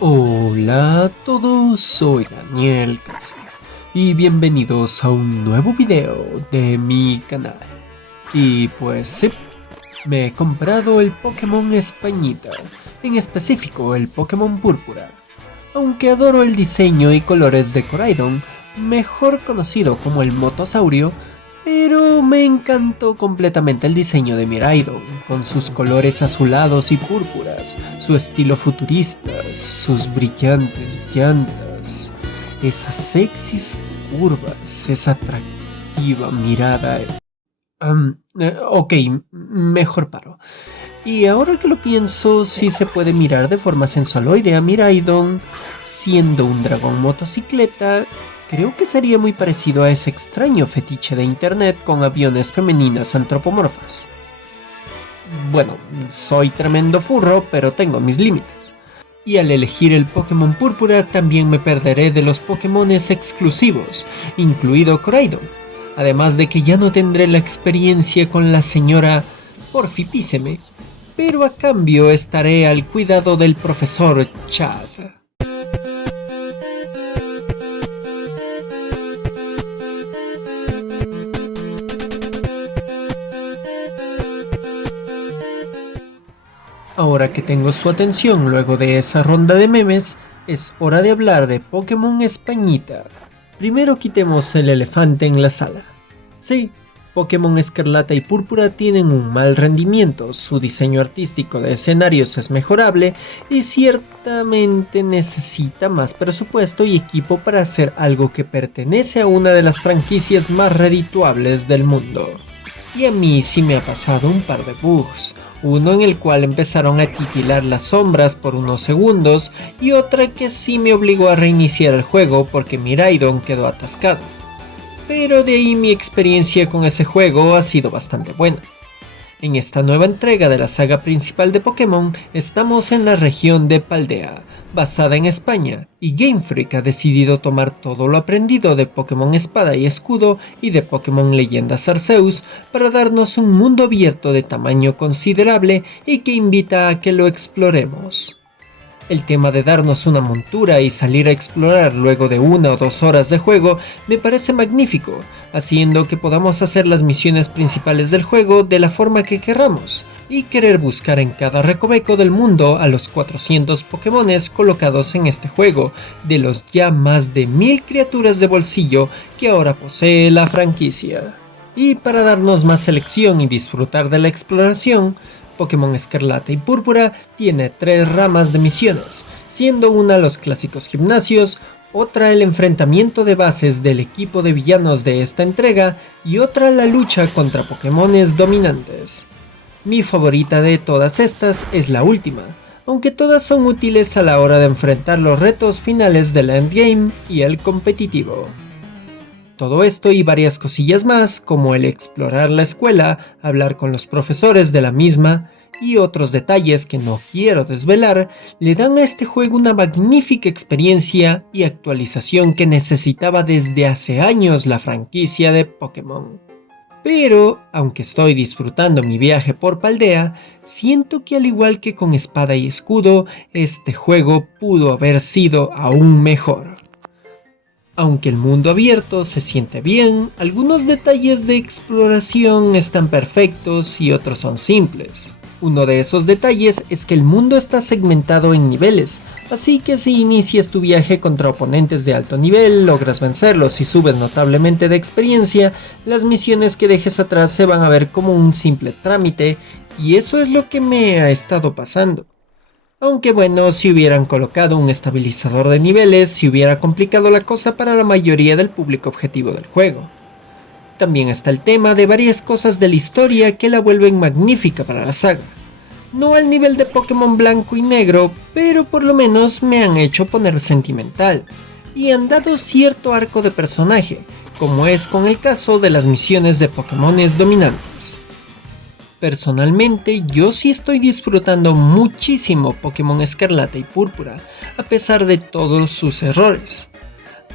Hola a todos, soy Daniel Casa y bienvenidos a un nuevo video de mi canal. Y pues sí, me he comprado el Pokémon Españita, en específico el Pokémon Púrpura. Aunque adoro el diseño y colores de Koraidon, mejor conocido como el Motosaurio, pero me encantó completamente el diseño de Miraidon, con sus colores azulados y púrpuras, su estilo futurista, sus brillantes llantas, esas sexys curvas, esa atractiva mirada. Ok, mejor paro. Y ahora que lo pienso, sí se puede mirar de forma sensualoide a Miraidon siendo un dragón motocicleta. Creo que sería muy parecido a ese extraño fetiche de internet con aviones femeninas antropomorfas. Bueno, soy tremendo furro, pero tengo mis límites. Y al elegir el Pokémon Púrpura también me perderé de los Pokémones exclusivos, incluido Koraidon. Además de que ya no tendré la experiencia con la señora Porfipíseme, pero a cambio estaré al cuidado del profesor Chad. Ahora que tengo su atención luego de esa ronda de memes, es hora de hablar de Pokémon Españita. Primero quitemos el elefante en la sala. Sí, Pokémon Escarlata y Púrpura tienen un mal rendimiento, su diseño artístico de escenarios es mejorable y ciertamente necesita más presupuesto y equipo para hacer algo que pertenece a una de las franquicias más redituables del mundo. Y a mí sí me ha pasado un par de bugs, uno en el cual empezaron a titilar las sombras por unos segundos y otra que sí me obligó a reiniciar el juego porque Miraidon quedó atascado. Pero de ahí mi experiencia con ese juego ha sido bastante buena. En esta nueva entrega de la saga principal de Pokémon estamos en la región de Paldea, basada en España, y Game Freak ha decidido tomar todo lo aprendido de Pokémon Espada y Escudo y de Pokémon Leyendas Arceus para darnos un mundo abierto de tamaño considerable y que invita a que lo exploremos. El tema de darnos una montura y salir a explorar luego de 1 o 2 horas de juego me parece magnífico, haciendo que podamos hacer las misiones principales del juego de la forma que querramos, y querer buscar en cada recoveco del mundo a los 400 Pokémones colocados en este juego, de los ya más de 1000 criaturas de bolsillo que ahora posee la franquicia. Y para darnos más selección y disfrutar de la exploración, Pokémon Escarlata y Púrpura tiene 3 ramas de misiones, siendo una los clásicos gimnasios, otra el enfrentamiento de bases del equipo de villanos de esta entrega y otra la lucha contra Pokémones dominantes. Mi favorita de todas estas es la última, aunque todas son útiles a la hora de enfrentar los retos finales del endgame y el competitivo. Todo esto y varias cosillas más, como el explorar la escuela, hablar con los profesores de la misma, y otros detalles que no quiero desvelar, le dan a este juego una magnífica experiencia y actualización que necesitaba desde hace años la franquicia de Pokémon. Pero, aunque estoy disfrutando mi viaje por Paldea, siento que al igual que con Espada y Escudo, este juego pudo haber sido aún mejor. Aunque el mundo abierto se siente bien, algunos detalles de exploración están perfectos y otros son simples. Uno de esos detalles es que el mundo está segmentado en niveles, así que si inicias tu viaje contra oponentes de alto nivel, logras vencerlos y subes notablemente de experiencia, las misiones que dejes atrás se van a ver como un simple trámite, y eso es lo que me ha estado pasando. Aunque bueno, si hubieran colocado un estabilizador de niveles, se hubiera complicado la cosa para la mayoría del público objetivo del juego. También está el tema de varias cosas de la historia que la vuelven magnífica para la saga. No al nivel de Pokémon Blanco y Negro, pero por lo menos me han hecho poner sentimental, y han dado cierto arco de personaje, como es con el caso de las misiones de Pokémones dominantes. Personalmente, yo sí estoy disfrutando muchísimo Pokémon Escarlata y Púrpura, a pesar de todos sus errores.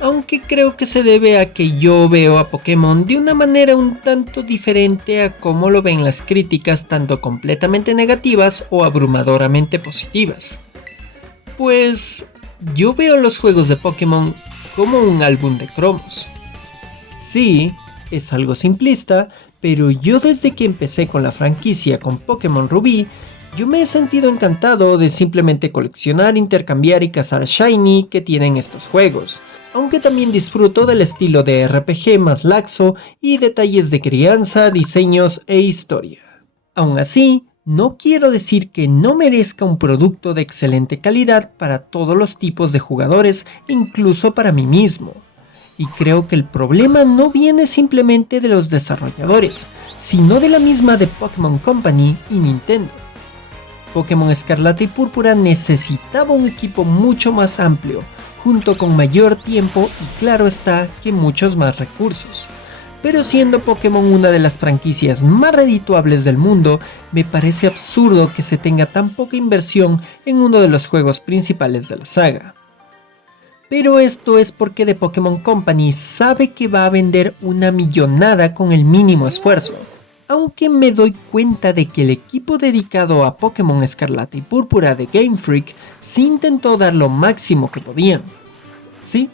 Aunque creo que se debe a que yo veo a Pokémon de una manera un tanto diferente a cómo lo ven las críticas tanto completamente negativas o abrumadoramente positivas. Pues Yo veo los juegos de Pokémon como un álbum de cromos. Sí, es algo simplista, pero yo desde que empecé con la franquicia con Pokémon Rubí, yo me he sentido encantado de simplemente coleccionar, intercambiar y cazar Shiny que tienen estos juegos, aunque también disfruto del estilo de RPG más laxo y detalles de crianza, diseños e historia. Aún así, no quiero decir que no merezca un producto de excelente calidad para todos los tipos de jugadores, incluso para mí mismo. Y creo que el problema no viene simplemente de los desarrolladores, sino de la misma de Pokémon Company y Nintendo. Pokémon Escarlata y Púrpura necesitaba un equipo mucho más amplio, junto con mayor tiempo y claro está que muchos más recursos. Pero siendo Pokémon una de las franquicias más redituables del mundo, me parece absurdo que se tenga tan poca inversión en uno de los juegos principales de la saga. Pero esto es porque The Pokémon Company sabe que va a vender una millonada con el mínimo esfuerzo. Aunque me doy cuenta de que el equipo dedicado a Pokémon Escarlata y Púrpura de Game Freak sí intentó dar lo máximo que podían. Sí,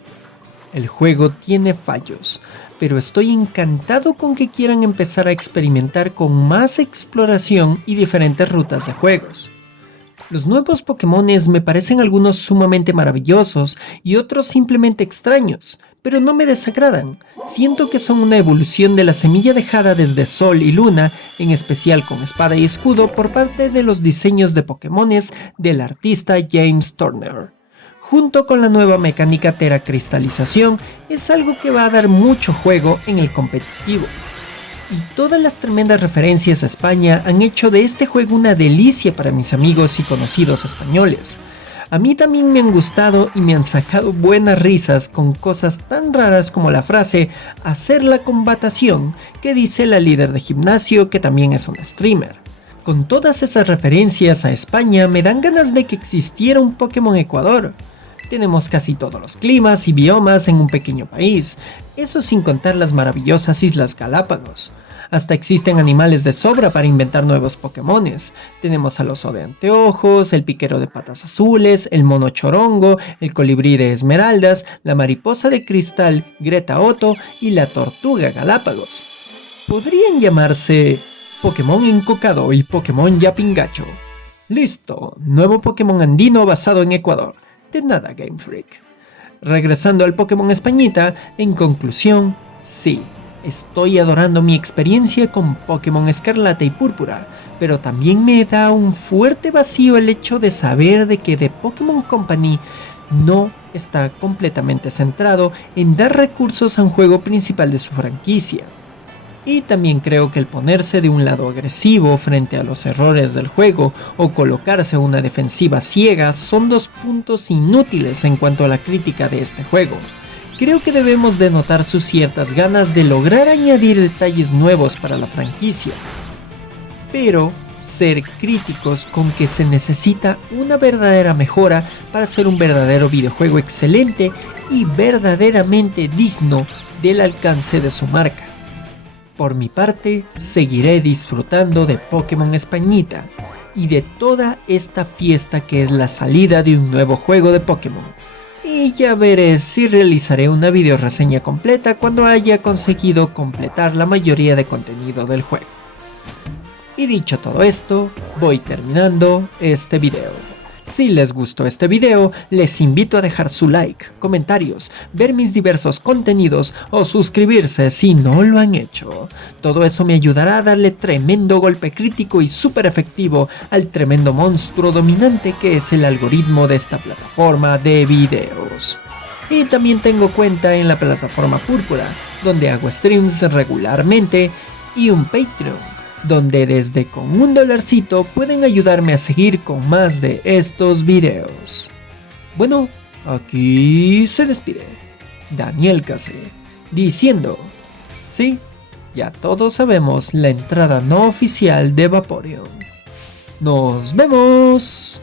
el juego tiene fallos, pero estoy encantado con que quieran empezar a experimentar con más exploración y diferentes rutas de juegos. Los nuevos Pokémones me parecen algunos sumamente maravillosos y otros simplemente extraños, pero no me desagradan. Siento que son una evolución de la semilla dejada desde Sol y Luna, en especial con Espada y Escudo por parte de los diseños de Pokémones del artista James Turner. Junto con la nueva mecánica Teracristalización, es algo que va a dar mucho juego en el competitivo. Y todas las tremendas referencias a España han hecho de este juego una delicia para mis amigos y conocidos españoles. A mí también me han gustado y me han sacado buenas risas con cosas tan raras como la frase hacer la combatación que dice la líder de gimnasio que también es una streamer. Con todas esas referencias a España me dan ganas de que existiera un Pokémon Ecuador. Tenemos casi todos los climas y biomas en un pequeño país, eso sin contar las maravillosas Islas Galápagos. Hasta existen animales de sobra para inventar nuevos Pokémones. Tenemos al oso de anteojos, el piquero de patas azules, el mono chorongo, el colibrí de esmeraldas, la mariposa de cristal Greta Otto y la tortuga Galápagos. Podrían llamarse Pokémon Encocado y Pokémon Yapingacho. Listo, nuevo Pokémon andino basado en Ecuador. De nada, Game Freak. Regresando al Pokémon Españita, en conclusión, sí, estoy adorando mi experiencia con Pokémon Escarlata y Púrpura, pero también me da un fuerte vacío el hecho de saber de que The Pokémon Company no está completamente centrado en dar recursos a un juego principal de su franquicia. Y también creo que el ponerse de un lado agresivo frente a los errores del juego o colocarse una defensiva ciega son dos puntos inútiles en cuanto a la crítica de este juego. Creo que debemos de notar sus ciertas ganas de lograr añadir detalles nuevos para la franquicia, pero ser críticos con que se necesita una verdadera mejora para ser un verdadero videojuego excelente y verdaderamente digno del alcance de su marca. Por mi parte, seguiré disfrutando de Pokémon Españita y de toda esta fiesta que es la salida de un nuevo juego de Pokémon. Y ya veré si realizaré una video reseña completa cuando haya conseguido completar la mayoría de contenido del juego. Y dicho todo esto, voy terminando este video. Si les gustó este video, les invito a dejar su like, comentarios, ver mis diversos contenidos o suscribirse si no lo han hecho. Todo eso me ayudará a darle tremendo golpe crítico y súper efectivo al tremendo monstruo dominante que es el algoritmo de esta plataforma de videos. Y también tengo cuenta en la plataforma Púrpura, donde hago streams regularmente, y un Patreon, donde desde con $1 pueden ayudarme a seguir con más de estos videos. Bueno, aquí se despide Daniel Case, diciendo, sí, ya todos sabemos la entrada no oficial de Vaporeon. ¡Nos vemos!